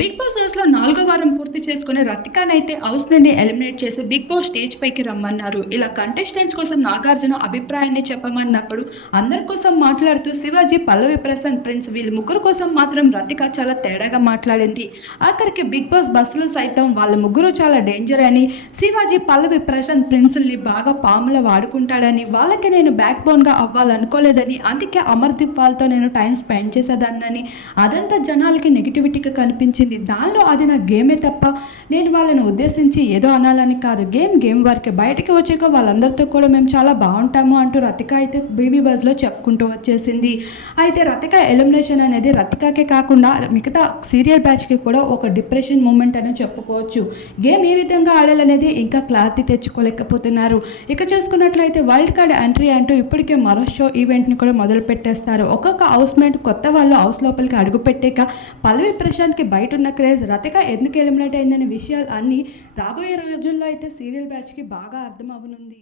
Big boss హౌస్లో నాలుగో వారం పూర్తి చేసుకుని రతికానైతే హౌస్ నుండి ఎలిమినేట్ చేసి బిగ్ బాస్ స్టేజ్ పైకి రమ్మన్నారు. ఇలా కంటెస్టెంట్స్ కోసం నాగార్జున అభిప్రాయాన్ని చెప్పమన్నప్పుడు అందరి కోసం మాట్లాడుతూ శివాజీ పల్లవి ప్రశాంత్ ప్రిన్స్ వీళ్ళ ముగ్గురు కోసం మాత్రం రతిక చాలా తేడాగా మాట్లాడింది. ఆఖరికి బిగ్ బాస్ బస్సులు సైతం వాళ్ళ ముగ్గురు చాలా డేంజర్ అని శివాజీ పల్లవి ప్రశాంత్ ప్రిన్స్ని బాగా పాముల వాడుకుంటాడని వాళ్ళకి నేను బ్యాక్ బోన్గా అవ్వాలనుకోలేదని అందుకే అమర్దీప్ వాళ్ళతో నేను టైం స్పెండ్ చేసేదాన్నని అదంతా జనాలకి నెగిటివిటీగా కనిపించింది దానిలో అది నా గేమే తప్ప నేను వాళ్ళని ఉద్దేశించి ఏదో అనాలని కాదు. గేమ్ గేమ్ వరకే. బయటకి వచ్చాక వాళ్ళందరితో కూడా మేము చాలా బాగుంటాము అంటూ రతిక అయితే బీబీ బజ్లో చెప్పుకుంటూ వచ్చేసింది. అయితే రతిక ఎలిమినేషన్ అనేది రతికకే కాకుండా మిగతా సీరియల్ బ్యాచ్కి కూడా ఒక డిప్రెషన్ మూమెంట్ అని చెప్పుకోవచ్చు. గేమ్ ఏ విధంగా ఆడాలనేది ఇంకా క్లారిటీ తెచ్చుకోలేకపోతున్నారు. ఇక చూసుకున్నట్లయితే వైల్డ్ కార్డ్ ఎంట్రీ అంటూ ఇప్పటికే మరో షో ఈవెంట్ని కూడా మొదలు పెట్టేస్తారు ఒక్కొక్క హౌస్ మేట్ కొత్త వాళ్ళు హౌస్ లోపలికి అడుగు పెట్టాక పల్లవి ప్రశాంత్కి బయట బయట ఉన్న క్రేజ్. రతిక ఎందుకు ఎలిమినేట్ అయిందనే విషయాలు అన్నీ రాబోయే రోజుల్లో అయితే సీరియల్ బ్యాచ్కి బాగా అర్థం అవ్వనుంది.